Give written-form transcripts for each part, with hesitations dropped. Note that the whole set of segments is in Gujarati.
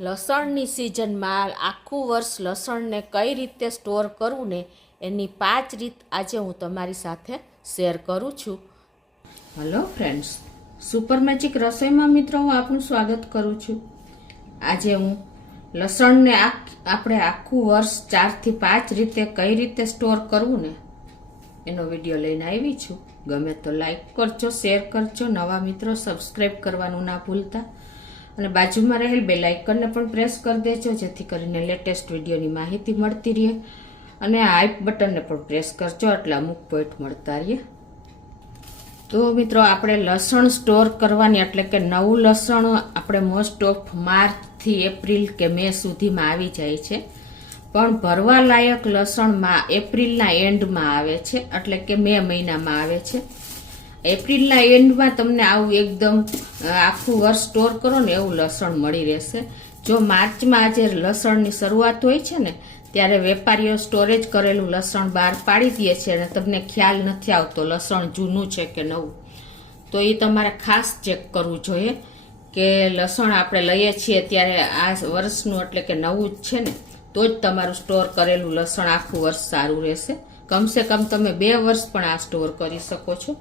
લસણની સિઝનમાં આખું વર્ષ લસણને કઈ રીતે સ્ટોર કરવું ને એની 5 રીત આજે હું તમારી સાથે શેર કરું છું. હેલો ફ્રેન્ડ્સ, સુપર મેજિક રસોઈમાં મિત્રો હું આપનું સ્વાગત કરું છું. આજે હું લસણને આપણે આખું વર્ષ 4 થી 5 રીતે કઈ રીતે સ્ટોર કરવું ને એનો વિડીયો લઈને આવી છું. ગમે તો લાઈક કરજો, શેર કરજો, નવા મિત્રો સબસ્ક્રાઈબ કરવાનું ના ભૂલતા અને બાજુમાં રહેલ બેલ આઇકનને પણ પ્રેસ કરી દેજો જેથી કરીને લેટેસ્ટ વિડીયોની માહિતી મળતી રહે અને હાઈપ બટનને પણ પ્રેસ કરજો એટલે અમુક પોઈન્ટ મળતા રહે. તો મિત્રો આપણે લસણ સ્ટોર કરવાની એટલે કે નવું લસણ આપણે મોસ્ટ ઓફ માર્ચથી એપ્રિલ કે મે સુધીમાં આવી જાય છે, પણ ભરવા લાયક લસણમાં એપ્રિલના એન્ડમાં આવે છે એટલે કે મે મહિનામાં આવે છે. એપ્રિલના એન્ડમાં તમને આવું એકદમ આખું વર્ષ સ્ટોર કરો ને એવું લસણ મળી રહેશે. જો માર્ચમાં આજે લસણની શરૂઆત હોય છે ને ત્યારે વેપારીઓ સ્ટોરેજ કરેલું લસણ બહાર પાડી દે છે અને તમને ખ્યાલ નથી આવતો લસણ જૂનું છે કે નવું. તો એ તમારે ખાસ ચેક કરવું જોઈએ કે લસણ આપણે લઈએ છીએ ત્યારે આ વર્ષનું એટલે કે નવું જ છે ને તો જ તમારું સ્ટોર કરેલું લસણ આખું વર્ષ સારું રહેશે. કમસે કમ તમે 2 વર્ષ પણ આ સ્ટોર કરી શકો છો.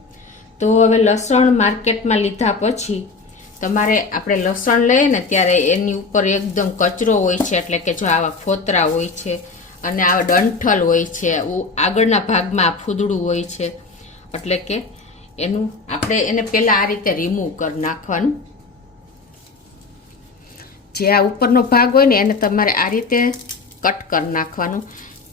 તો હવે લસણ માર્કેટમાં લીધા પછી તમારે આપણે લસણ લઈએ ને ત્યારે એની ઉપર એકદમ કચરો હોય છે એટલે કે જો આવા ફોતરા હોય છે અને આવા ડંઠલ હોય છે, આગળના ભાગમાં ફૂદડું હોય છે એટલે કે એનું આપણે એને પહેલાં આ રીતે રિમૂવ કરી નાખવાનું. જે આ ઉપરનો ભાગ હોય ને એને તમારે આ રીતે કટ કરી નાખવાનું,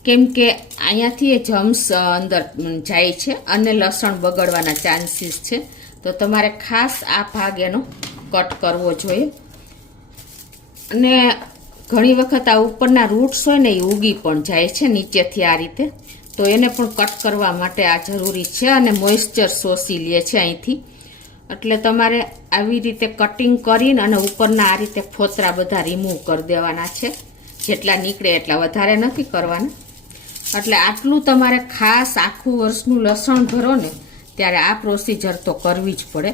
કેમ કે અહીંયાથી એ જમ્સ અંદર જાય છે અને લસણ બગડવાના ચાન્સીસ છે. તો તમારે ખાસ આ ભાગ એનો કટ કરવો જોઈએ. અને ઘણી વખત આ ઉપરના રૂટ્સ હોય ને એ ઉગી પણ જાય છે નીચેથી આ રીતે, તો એને પણ કટ કરવા માટે આ જરૂરી છે અને મોઇશ્ચર શોષી લે છે અહીંથી. એટલે તમારે આવી રીતે કટિંગ કરીને અને ઉપરના આ રીતે ફોતરા બધા રિમૂવ કરી દેવાના છે. જેટલા નીકળે એટલા, વધારે નથી કરવાના. એટલે આટલું તમારે ખાસ આખું વર્ષનું લસણ ભરો ને ત્યારે આ પ્રોસિજર તો કરવી જ પડે.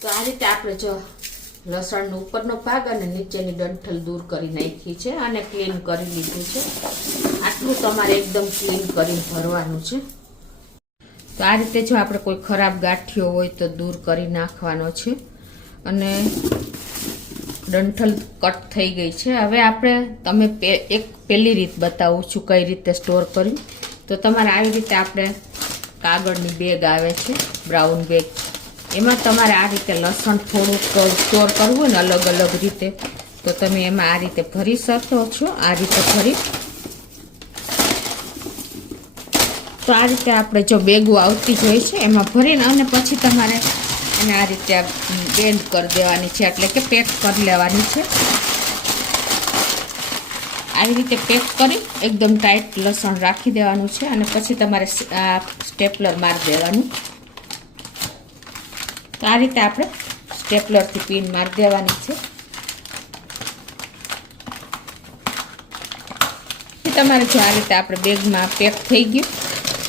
તો આ રીતે આપણે જો લસણનો ઉપરનો ભાગ અને નીચેની ડંઠલ દૂર કરી નાખી છે અને ક્લીન કરી લીધું છે. આટલું તમારે એકદમ ક્લીન કરીને ભરવાનું છે. તો આ રીતે જો આપણે કોઈ ખરાબ ગાંઠિયો હોય તો દૂર કરી નાખવાનો છે અને ડંઠલ કટ થઈ ગઈ છે. હવે આપણે એક પહેલી રીત બતાવું છું કઈ રીતે સ્ટોર કરી. તો તમારે આવી રીતે આપણે કાગળની બેગ આવે છે, બ્રાઉન બેગ, એમાં તમારે આ રીતે લસણ થોડુંક સ્ટોર કરવું હોય ને અલગ અલગ રીતે તો તમે એમાં આ રીતે ભરી શકો છો. આ રીતે ભરી તો આ રીતે આપણે જો બેગો આવતી જ હોય છે એમાં ભરીને અને પછી તમારે અને આ રીતે બેન્ડ કરી દેવાની છે એટલે કે પેક કરી લેવાની છે. આવી રીતે પેક કરી એકદમ ટાઈટ લસણ રાખી દેવાનું છે અને પછી તમારે આ સ્ટેપલર મારી દેવાનું. તો આ રીતે આપણે સ્ટેપલરથી પિન મારી દેવાની છે. તમારે જો આ રીતે આપણે બેગમાં પેક થઈ ગયું.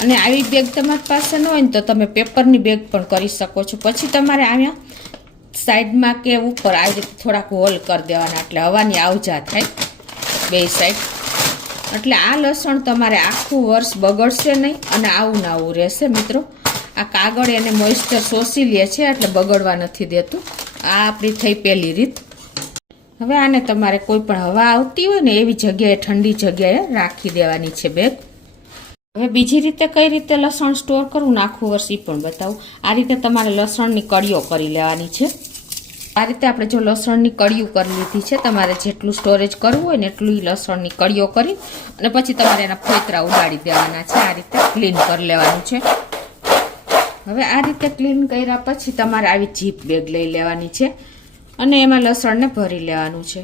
અને આવી બેગ તમારી પાસે ન હોય ને તો તમે પેપરની બેગ પણ કરી શકો છો. પછી તમારે અહીંયા સાઈડમાં કે ઉપર આવી રીતે થોડાક હોલ કરી દેવાના એટલે હવાની આવજા થાય બે સાઈડ. એટલે આ લસણ તમારે આખું વર્ષ બગડશે નહીં અને આવું ને આવું રહેશે. મિત્રો આ કાગળ એને મોઇશ્ચર શોષી લે છે એટલે બગડવા નથી દેતું. આ આપણી થઈ પહેલી રીત. હવે આને તમારે કોઈ પણ હવા આવતી હોય ને એવી જગ્યાએ, ઠંડી જગ્યાએ રાખી દેવાની છે બેગ. હવે બીજી રીતે કઈ રીતે લસણ સ્ટોર કરવું ને આખું વર્ષ એ પણ બતાવું. આ રીતે તમારે લસણની કળીઓ કરી લેવાની છે. આ રીતે આપણે જો લસણની કળીઓ કરી લીધી છે, તમારે જેટલું સ્ટોરેજ કરવું હોય ને એટલું લસણની કળીઓ કરી અને પછી તમારે એના ફોતરા ઉડાડી દેવાના છે. આ રીતે ક્લીન કરી લેવાનું છે. હવે આ રીતે ક્લીન કર્યા પછી તમારે આવી જીપ બેગ લઈ લેવાની છે અને એમાં લસણને ભરી લેવાનું છે.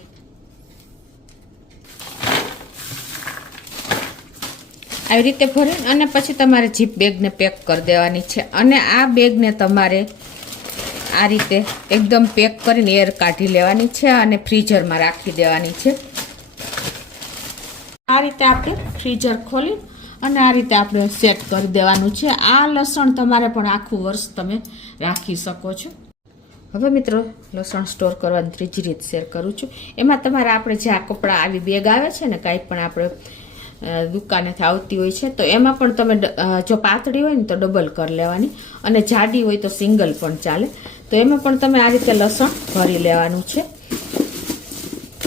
આવી રીતે ભરી અને પછી તમારે જીપ બેગને પેક કરી દેવાની છે. અને આ બેગને તમારે આ રીતે એકદમ પેક કરીને એર કાઢી લેવાની છે અને ફ્રીઝરમાં રાખી દેવાની છે. આ રીતે આપણે ફ્રીઝર ખોલી અને આ રીતે આપણે સેટ કરી દેવાનું છે. આ લસણ તમારે પણ આખું વર્ષ તમે રાખી શકો છો. હવે મિત્રો લસણ સ્ટોર કરવાની ત્રીજી રીત શેર કરું છું. એમાં તમારે આપણે જે આ કપડાં આવી બેગ આવે છે ને, કાંઈ પણ આપણે દુકાનેથી આવતી હોય છે, તો એમાં પણ તમે જો પાતળી હોય ને તો ડબલ કરી લેવાની, અને જાડી હોય તો સિંગલ પણ ચાલે. તો એમાં પણ તમે આ રીતે લસણ ભરી લેવાનું છે.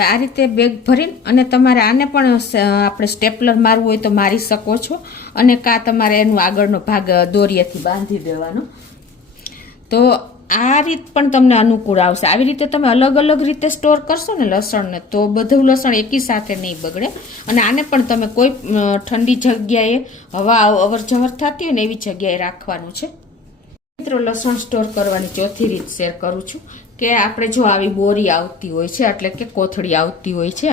આ રીતે બેગ ભરીને અને તમારે આને પણ આપણે સ્ટેપલર મારવું હોય તો મારી શકો છો, અને કાં તમારે એનું આગળનો ભાગ દોરીએથી બાંધી દેવાનો. તો આ રીત પણ તમને અનુકૂળ આવશે. આવી રીતે તમે અલગ અલગ રીતે સ્ટોર કરશો ને લસણને, તો બધું લસણ એકી સાથે નહીં બગડે. અને આને પણ તમે કોઈ ઠંડી જગ્યાએ હવા અવર જવર થતી હોય ને એવી જગ્યાએ રાખવાનું છે. મિત્રો લસણ સ્ટોર કરવાની ચોથી રીત શેર કરું છું કે આપણે જો આવી બોરી આવતી હોય છે, એટલે કે કોથળી આવતી હોય છે,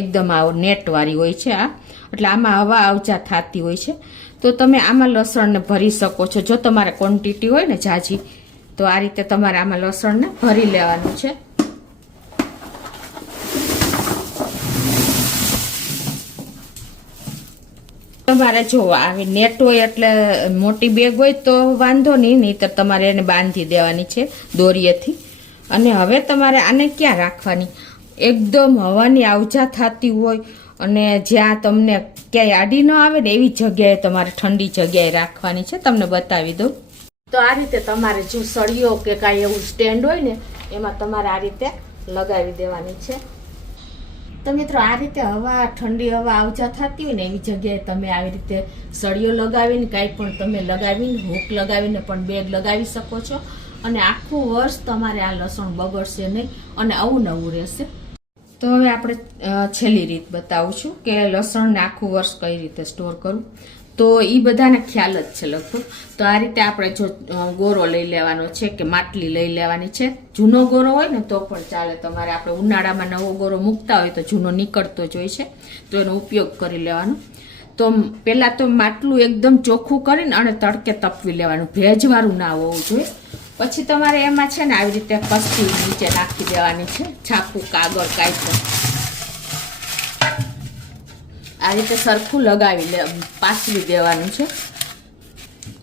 એકદમ નેટવાળી હોય છે આ, એટલે આમાં હવા આવજા થતી હોય છે, તો તમે આમાં લસણને ભરી શકો છો. જો તમારે ક્વોન્ટિટી હોય ને ઝાઝી, તો આ રીતે તમારે આમાં લસણને ભરી લેવાનું છે. તમારે જો આવી નેટ હોય એટલે મોટી બેગ હોય તો વાંધો નહીં તો તમારે એને બાંધી દેવાની છે દોરીએથી. અને હવે તમારે આને ક્યાં રાખવાની? એકદમ હવાની આવજા થતી હોય અને જ્યાં તમને ક્યાંય આડી ન આવે ને એવી જગ્યાએ તમારે ઠંડી જગ્યાએ રાખવાની છે. તમને બતાવી દઉં. તો આ રીતે તમારે જો સળિયો કે કાંઈ એવું સ્ટેન્ડ હોય ને એમાં તમારે આ રીતે લગાવી દેવાની છે. તો મિત્રો આ રીતે હવા ઠંડી હવા આવજા થતી હોય ને એવી જગ્યાએ તમે આવી રીતે સળિયો લગાવીને કાંઈ પણ તમે લગાવીને હૂક લગાવીને પણ બેગ લગાવી શકો છો. અને આખું વર્ષ તમારે આ લસણ બગડશે નહીં અને આવું નવું રહેશે. તો હવે આપણે છેલ્લી રીત બતાવું છું કે લસણને આખું વર્ષ કઈ રીતે સ્ટોર કરવું. તો એ બધાને ખ્યાલ જ છે લગભગ. તો આ રીતે આપણે જો ગોરો લઈ લેવાનો છે કે માટલી લઈ લેવાની છે. જૂનો ગોરો હોય ને તો પણ ચાલે. તમારે આપણે ઉનાળામાં નવો ગોરો મૂકતા હોય તો જૂનો નીકળતો જ હોય છે, તો એનો ઉપયોગ કરી લેવાનો. તો પહેલાં તો માટલું એકદમ ચોખ્ખું કરીને અને તડકે તપવી લેવાનું, ભેજવાળું ના હોવું જોઈએ. પછી તમારે એમાં છે ને આવી રીતે કસ્તી નીચે નાખી દેવાની છે, છાપું કાગળ કાંઈ પણ આ રીતે સરખું લગાવી પાથરી દેવાનું છે.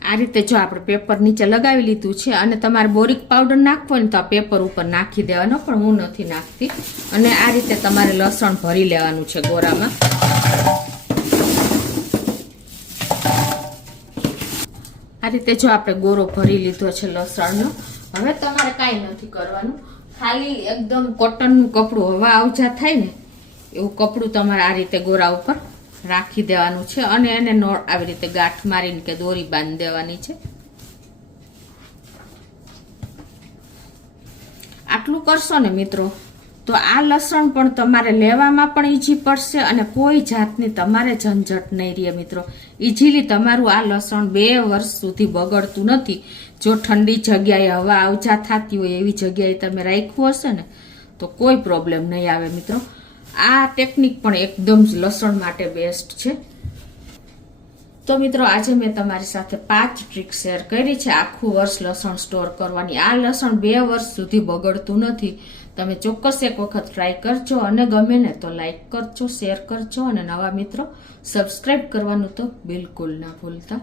આ રીતે જો આપણે પેપર નીચે લગાવી લીધું છે, અને તમારે બોરિક પાવડર નાખવો ને તો આ પેપર ઉપર નાખી દેવાનો, પણ હું નથી નાખતી. અને આ રીતે તમારે લસણ ભરી લેવાનું છે ગોરામાં. આ રીતે જો આપણે ગોરો ભરી લીધો છે લસણનો. હવે તમારે કાંઈ નથી કરવાનું, ખાલી એકદમ કોટનનું કપડું હવા આવજા થાય ને એવું કપડું તમારે આ રીતે ગોરા ઉપર રાખી દેવાનું છે, અને એને આવી રીતે ગાંઠ મારીને કે દોરી બાંધી દેવાની છે. આટલું કરશો ને મિત્રો તો આ લસણ પણ તમારે લેવામાં પણ ઈઝી પડશે અને કોઈ જાતની તમારે ઝંઝટ નહીં રહે. મિત્રો ઈઝીલી તમારું આ લસણ 2 વર્ષ સુધી બગડતું નથી. જો ઠંડી જગ્યાએ હવા આવજા થતી હોય એવી જગ્યાએ તમે રાખ્યું હશે ને તો કોઈ પ્રોબ્લેમ નહીં આવે. મિત્રો આ ટેકનિક પણ એકદમ લસણ માટે બેસ્ટ છે. તો મિત્રો આજે મેં તમારી સાથે 5 ટ્રીક શેર કરી છે આખું વર્ષ લસણ સ્ટોર કરવાની. આ લસણ 2 વર્ષ સુધી બગડતું નથી. તમે ચોક્કસ એક વખત ટ્રાય કરજો, અને ગમે ને તો લાઈક કરજો, શેર કરજો, અને નવા મિત્રો સબસ્ક્રાઈબ કરવાનું તો બિલકુલ ના ભૂલતા.